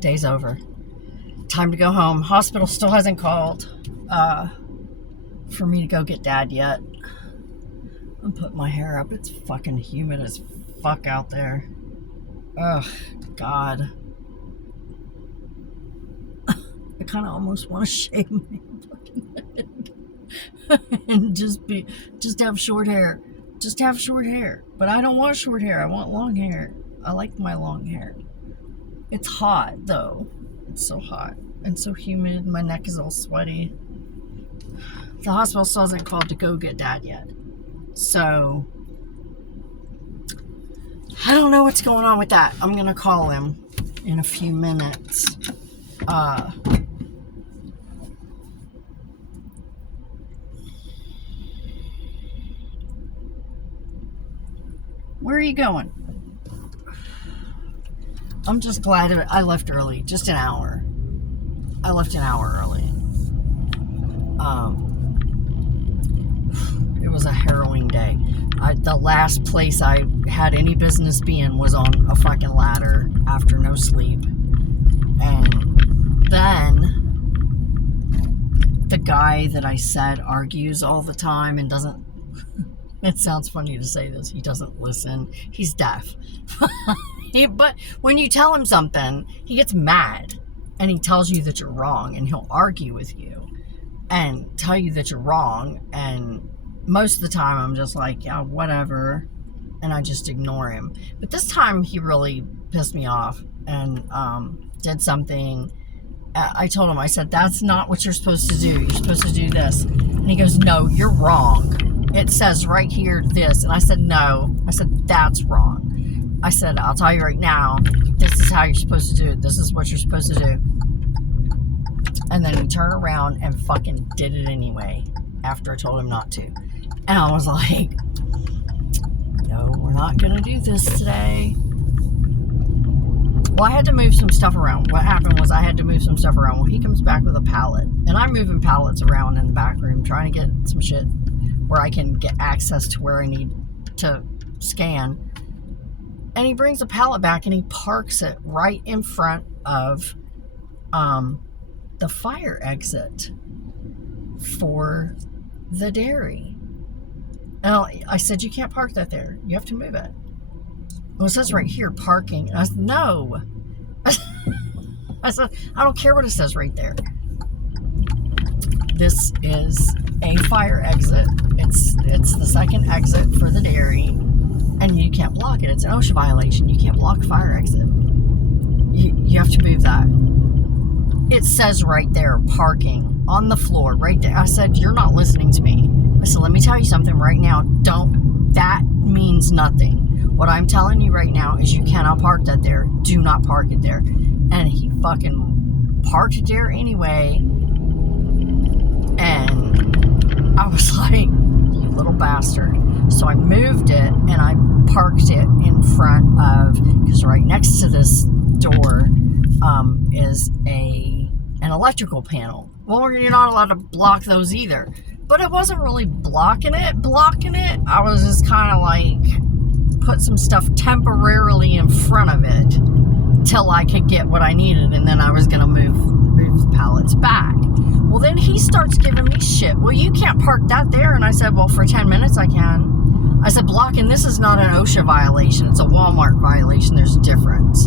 Day's over. Time to go home. Hospital still hasn't called for me to go get Dad yet. I'm putting my hair up. It's fucking humid as fuck out there. Ugh, God. I kind of almost want to shave my fucking head and just have short hair. Just have short hair. But I don't want short hair. I want long hair. I like my long hair. It's hot, though. It's so hot and so humid. My neck is all sweaty. The hospital still hasn't called to go get Dad yet. So, I don't know what's going on with that. I'm going to call him in a few minutes. Where are you going? I'm just glad I left early. Just an hour. I left an hour early. It was a harrowing day. The last place I had any business being was on a fucking ladder after no sleep. And then the guy that I said argues all the time and doesn't... It sounds funny to say this. He doesn't listen. He's deaf. But when you tell him something, he gets mad. And he tells you that you're wrong. And he'll argue with you. And tell you that you're wrong. And most of the time, I'm just like, yeah, whatever. And I just ignore him. But this time, he really pissed me off. And did something. I told him, I said, that's not what you're supposed to do. You're supposed to do this. And he goes, no, you're wrong. It says right here this. And I said, no. I said, that's wrong. I said, I'll tell you right now, this is how you're supposed to do it. This is what you're supposed to do. And then he turned around and fucking did it anyway after I told him not to. And I was like, no, we're not going to do this today. Well, I had to move some stuff around. What happened was I had to move some stuff around. Well, he comes back with a pallet. And I'm moving pallets around in the back room, trying to get some shit where I can get access to where I need to scan. And he brings a pallet back and he parks it right in front of the fire exit for the dairy. And I said, you can't park that there. You have to move it. Well, it says right here, parking. And I said, no. I said, I don't care what it says right there. This is a fire exit. It's the second exit for the dairy, and you can't block it. It's an OSHA violation. You can't block a fire exit. You have to move that. It says right there, parking on the floor, right there. I said, you're not listening to me. I said, let me tell you something right now. That means nothing. What I'm telling you right now is you cannot park that there. Do not park it there. And he fucking parked it there anyway. And I was like, you little bastard. So I moved it and I parked it in front of, because right next to this door is an electrical panel. Well, you're not allowed to block those either. But it wasn't really blocking it. I was just kind of like, put some stuff temporarily in front of it till I could get what I needed, and then I was going to move the pallets back. Well, then he starts giving me shit. Well, you can't park that there. And I said, well, for 10 minutes I can. I said, blocking this is not an OSHA violation. It's a Walmart violation. There's a difference.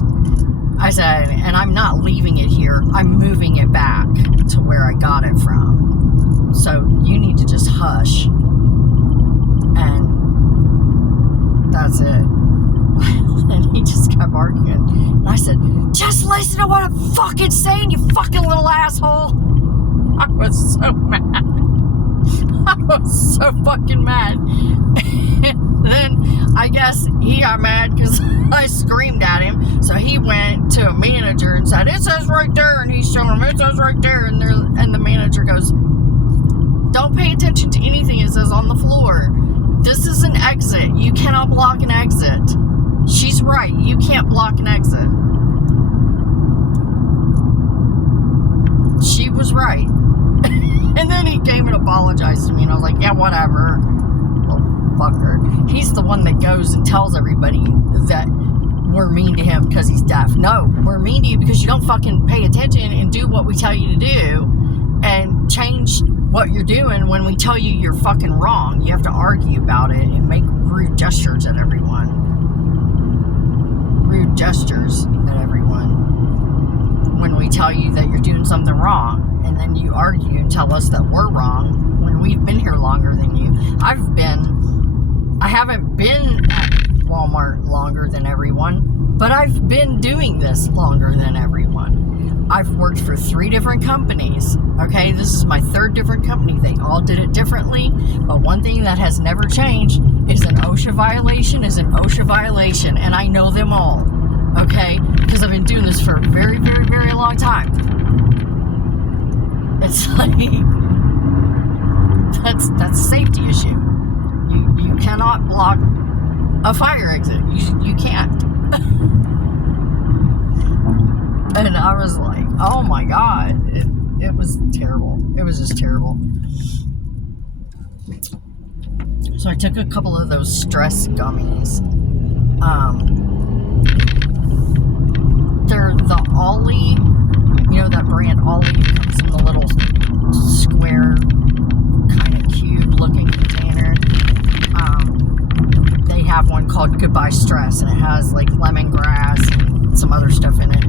I said, and I'm not leaving it here. I'm moving it back to where I got it from. So you need to just hush. And that's it. And he just kept arguing. And I said, just listen to what I'm fucking saying, you fucking little asshole. I was so mad. I was so fucking mad. And then I guess he got mad because I screamed at him. So he went to a manager and said, it says right there. And he's showing him, it says right there. And the manager goes, don't pay attention to anything it says on the floor. This is an exit. You cannot block an exit. She's right. You can't block an exit. She was right. And then he came and apologized to me. And I was like, yeah, whatever. Little fucker. He's the one that goes and tells everybody that we're mean to him because he's deaf. No, we're mean to you because you don't fucking pay attention and do what we tell you to do and change what you're doing when we tell you you're fucking wrong. You have to argue about it and make rude gestures at everyone. Rude gestures at everyone when we tell you that you're doing something wrong, and then you argue and tell us that we're wrong when we've been here longer than you. I haven't been at Walmart longer than everyone, but I've been doing this longer than everyone. I've worked for 3 different companies. Okay, this is my 3rd different company. They all did it differently, but one thing that has never changed is an OSHA violation is an OSHA violation, and I know them all. Okay, because I've been doing this for a very, very, very long time. It's like that's a safety issue. You cannot block a fire exit. You can't. And I was like, oh my God. It was terrible. It was just terrible. So I took a couple of those stress gummies. They're the Ollie, you know that brand Ollie. It comes in the little square kind of cube looking container. They have one called Goodbye Stress, and it has like lemongrass and some other stuff in it.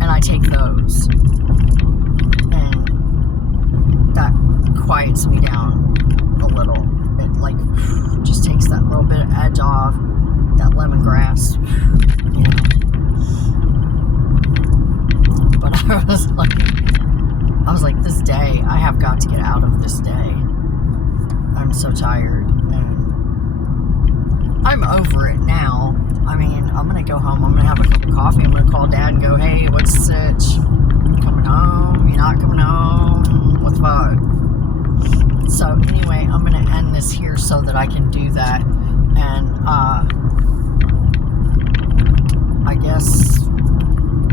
And I take those, and that quiets me down a little. It like just takes that little bit of edge off, that lemongrass, you know. But I was like, this day, I have got to get out of this day. I'm so tired, and I'm over it now. I mean, I'm gonna go home, I'm gonna have a cup of coffee, I'm gonna call Dad and go, hey, what's the sitch? You coming home? You're not coming home? What the fuck? So anyway, I'm gonna end this here so that I can do that, and I guess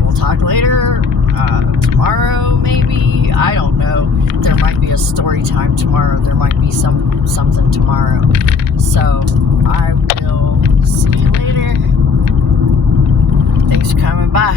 we'll talk later, tomorrow maybe, I don't know. There might be a story time tomorrow, there might be something tomorrow, so I will see you later. Thanks for coming by.